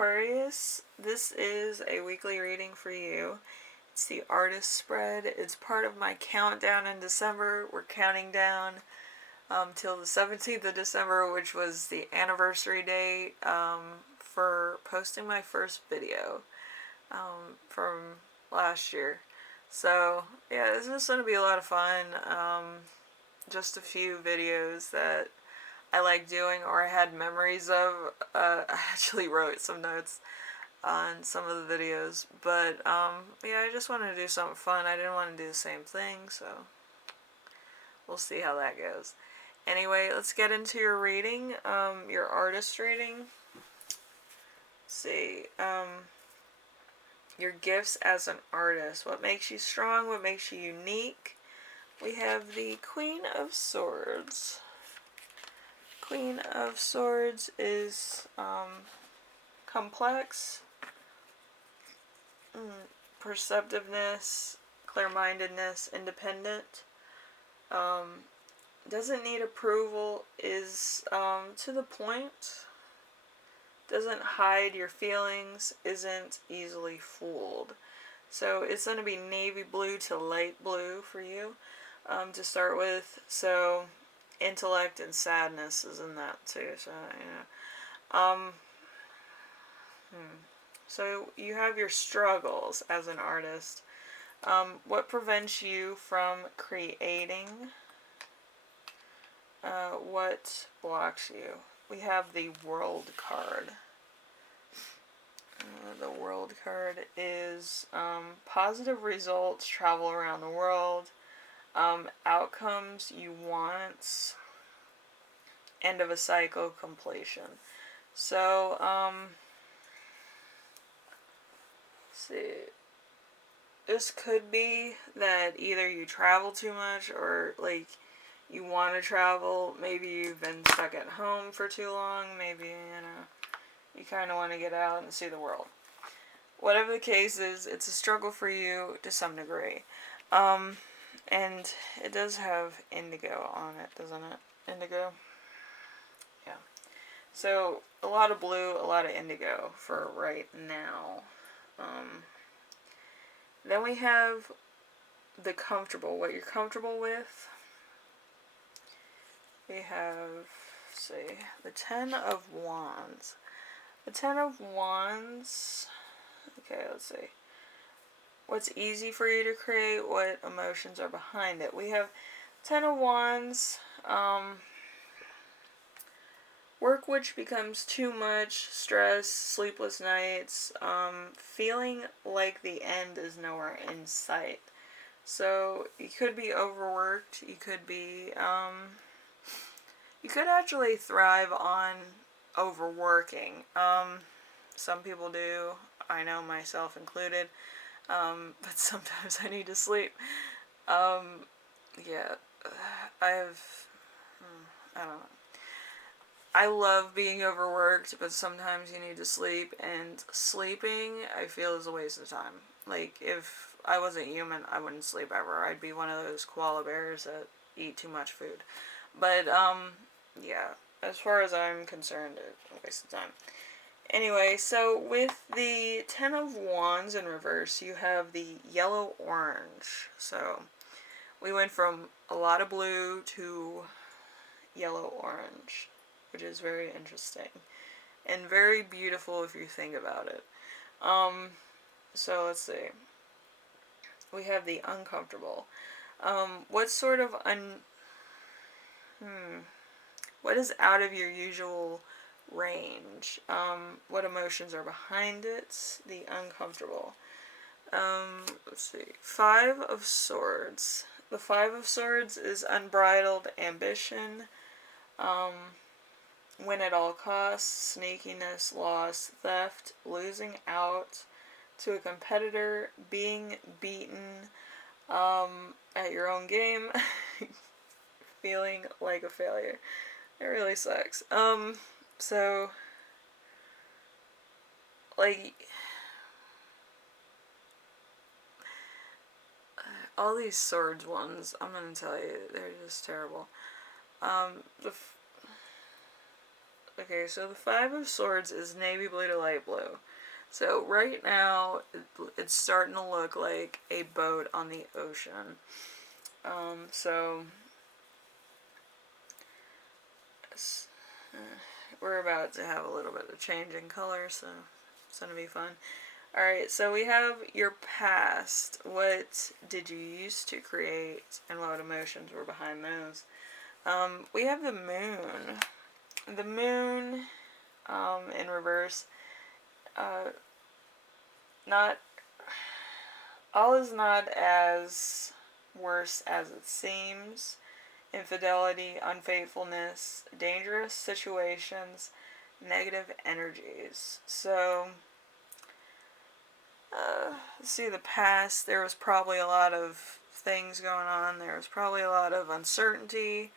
Aquarius, this is a weekly reading for you. It's the artist spread. It's part of my countdown in December. We're counting down till the 17th of December, which was the anniversary date for posting my first video from last year. So yeah, this is going to be a lot of fun. Just a few videos that I like doing or I had memories of. I actually wrote some notes on some of the videos, but yeah, I just wanted to do something fun. I didn't want to do the same thing, so we'll see how that goes. Anyway, let's get into your reading, your artist reading. Let's see, your gifts as an artist. What makes you strong? What makes you unique? We have the Queen of Swords. Queen of Swords is complex, perceptiveness, clear-mindedness, independent, doesn't need approval, is to the point, doesn't hide your feelings, isn't easily fooled. So it's going to be navy blue to light blue for you to start with. So intellect and sadness is in that too. So so you have your struggles as an artist. What prevents you from creating? What blocks you? We have the World card. The World card is positive results, travel around the world, outcomes you want, end of a cycle, completion. So, let's see. This could be that either you travel too much or like you want to travel. Maybe you've been stuck at home for too long. Maybe, you kind of want to get out and see the world. Whatever the case is, it's a struggle for you to some degree. And it does have indigo on it, doesn't it? Indigo? Yeah. So, a lot of blue, a lot of indigo for right now. Then we have the comfortable, what you're comfortable with. We have, let's see, the Ten of Wands. The Ten of Wands, okay, let's see. What's easy for you to create, what emotions are behind it. We have Ten of Wands, work which becomes too much, stress, sleepless nights, feeling like the end is nowhere in sight. So you could be overworked, you could be, you could actually thrive on overworking. Some people do, I know myself included, but sometimes I need to sleep. Yeah, I don't know. I love being overworked, but sometimes you need to sleep, and sleeping, I feel, is a waste of time. Like, if I wasn't human, I wouldn't sleep ever. I'd be one of those koala bears that eat too much food. But, yeah, as far as I'm concerned, it's a waste of time. Anyway, so with the Ten of Wands in reverse, you have the yellow-orange. So, we went from a lot of blue to yellow-orange, which is very interesting and very beautiful if you think about it. So let's see. We have the uncomfortable. What sort of what is out of your usual range? What emotions are behind it? The uncomfortable. Let's see. Five of Swords. The Five of Swords is unbridled ambition, win at all costs, sneakiness, loss, theft, losing out to a competitor, being beaten at your own game, feeling like a failure. It really sucks. So, like, all these swords ones, I'm gonna tell you, they're just terrible. Okay, so the Five of Swords is navy blue to light blue. So right now, it's starting to look like a boat on the ocean. So we're about to have a little bit of change in color, so it's going to be fun. Alright, so we have your past. What did you used to create, and what emotions were behind those? We have the moon. The moon, in reverse. Not all is not as worse as it seems. Infidelity, unfaithfulness, dangerous situations, negative energies. So, let's see, the past, there was probably a lot of things going on. There was probably a lot of uncertainty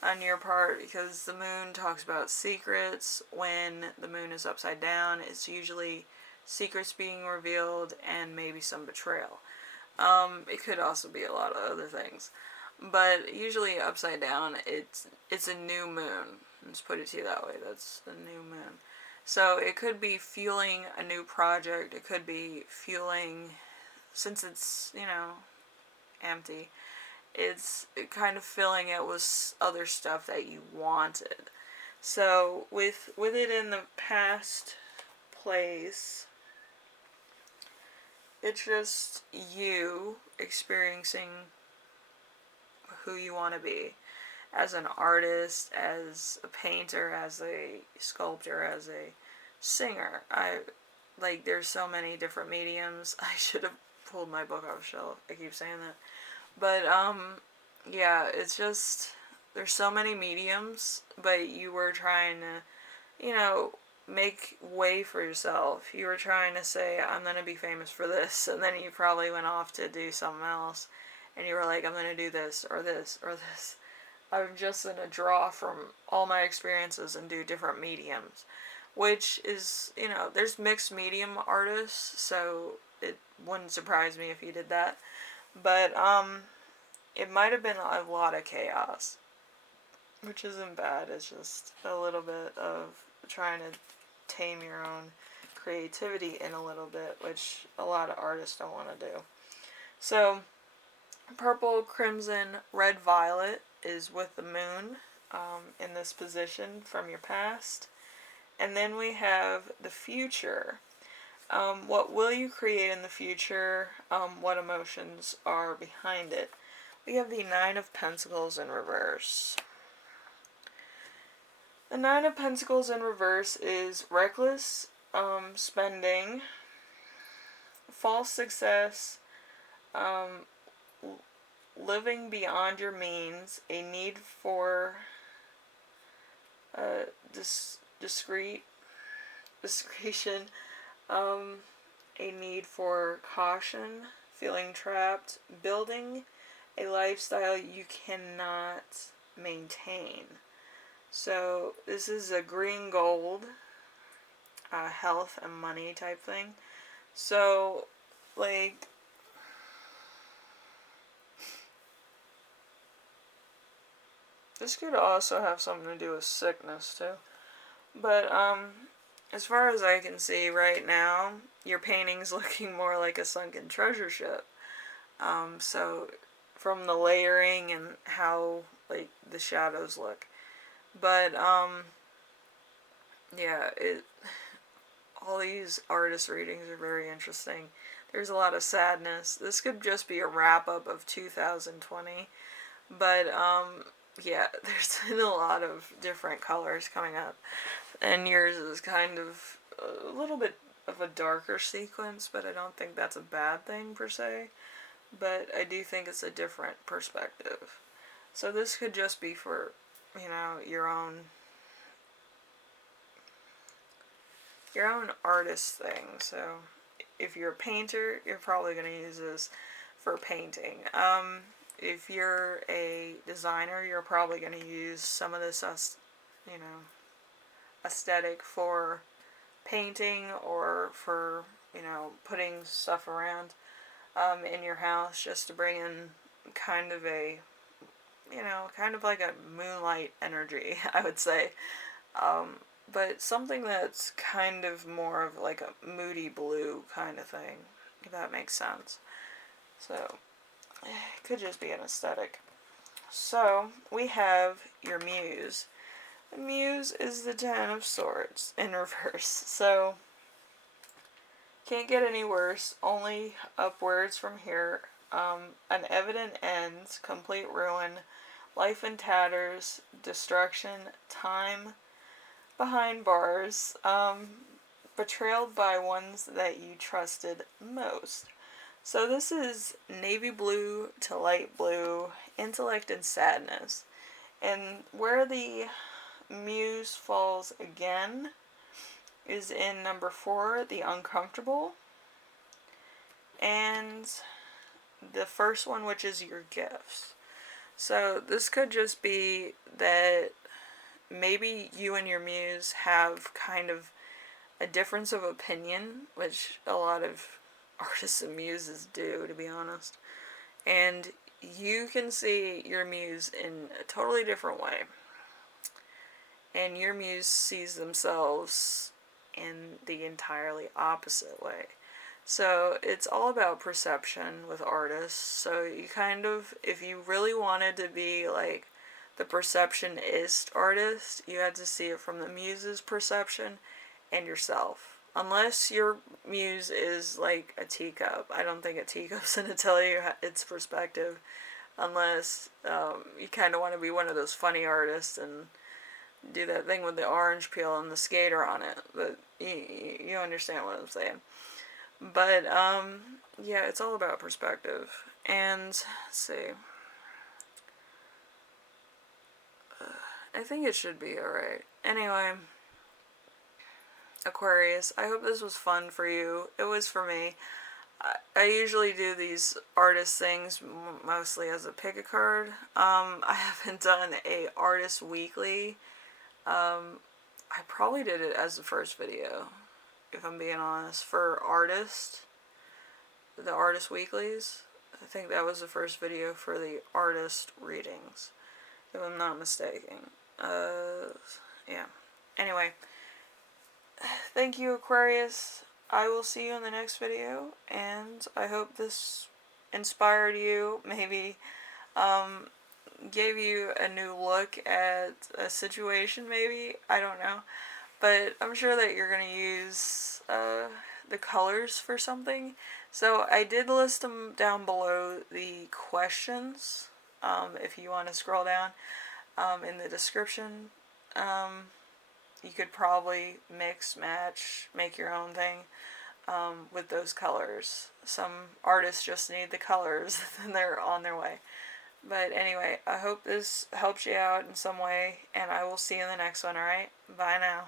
on your part because the moon talks about secrets. When the moon is upside down, it's usually secrets being revealed and maybe some betrayal. It could also be a lot of other things. But usually upside down, it's a new moon. Let's put it to you that way. That's a new moon. So it could be fueling a new project. It could be fueling, since it's, empty, it's kind of filling it with other stuff that you wanted. So with it in the past place, it's just you experiencing who you want to be as an artist, as a painter, as a sculptor, as a singer. There's so many different mediums. I should have pulled my book off the shelf. I keep saying that. But, yeah, it's just, there's so many mediums, but you were trying to, make way for yourself. You were trying to say, I'm going to be famous for this, and then you probably went off to do something else, and you were like, I'm going to do this, or this, or this. I'm just going to draw from all my experiences and do different mediums, which is, there's mixed medium artists, so it wouldn't surprise me if you did that, but, it might have been a lot of chaos, which isn't bad. It's just a little bit of trying to tame your own creativity in a little bit, which a lot of artists don't want to do. So, purple, crimson, red, violet is with the moon in this position from your past. And then we have the future. What will you create in the future? What emotions are behind it? We have the Nine of Pentacles in reverse. The Nine of Pentacles in reverse is reckless spending, false success, living beyond your means, a need for discretion, a need for caution, feeling trapped, building a lifestyle you cannot maintain. So this is a green gold, health and money type thing. So, this could also have something to do with sickness too. But, as far as I can see right now, your painting's looking more like a sunken treasure ship. So, from the layering and how, the shadows look. But, yeah, all these artist readings are very interesting. There's a lot of sadness. This could just be a wrap-up of 2020. But, yeah, there's been a lot of different colors coming up. And yours is kind of a little bit of a darker sequence, but I don't think that's a bad thing per se. But I do think it's a different perspective. So this could just be for, your own artist thing. So if you're a painter, you're probably going to use this for painting. If you're a designer, you're probably going to use some of this, aesthetic for painting or for, putting stuff around in your house just to bring in kind of a, kind of like a moonlight energy, I would say. but something that's kind of more of like a moody blue kind of thing, if that makes sense. So, it could just be an aesthetic. So, we have your Muse. The Muse is the Ten of Swords in reverse. So, can't get any worse, only upwards from here. An evident end, complete ruin, life in tatters, destruction, time behind bars, betrayed by ones that you trusted most. So this is navy blue to light blue, intellect and sadness. And where the Muse falls again is in number 4, the uncomfortable, and the first one, which is your gifts. So this could just be that maybe you and your Muse have kind of a difference of opinion, which a lot of artists and muses do, to be honest. And you can see your Muse in a totally different way. And your Muse sees themselves in the entirely opposite way. So it's all about perception with artists. So you kind of, if you really wanted to be like the perceptionist artist, you had to see it from the Muse's perception and yourself. Unless your Muse is like a teacup. I don't think a teacup's going to tell you its perspective. Unless you kind of want to be one of those funny artists and do that thing with the orange peel and the skater on it. But you understand what I'm saying. But, yeah, it's all about perspective. And, let's see. I think it should be alright. Anyway, Aquarius, I hope this was fun for you. It was for me. I usually do these artist things mostly as a pick-a-card. I haven't done a artist weekly. I probably did it as the first video, if I'm being honest, for the artist weeklies. I think that was the first video for the artist readings, if I'm not mistaken. Yeah. Anyway, thank you, Aquarius. I will see you in the next video, and I hope this inspired you, maybe gave you a new look at a situation, maybe. I don't know. But I'm sure that you're going to use the colors for something. So I did list them down below the questions, if you want to scroll down in the description. You could probably mix, match, make your own thing with those colors. Some artists just need the colors, and they're on their way. But anyway, I hope this helps you out in some way, and I will see you in the next one, alright? Bye now.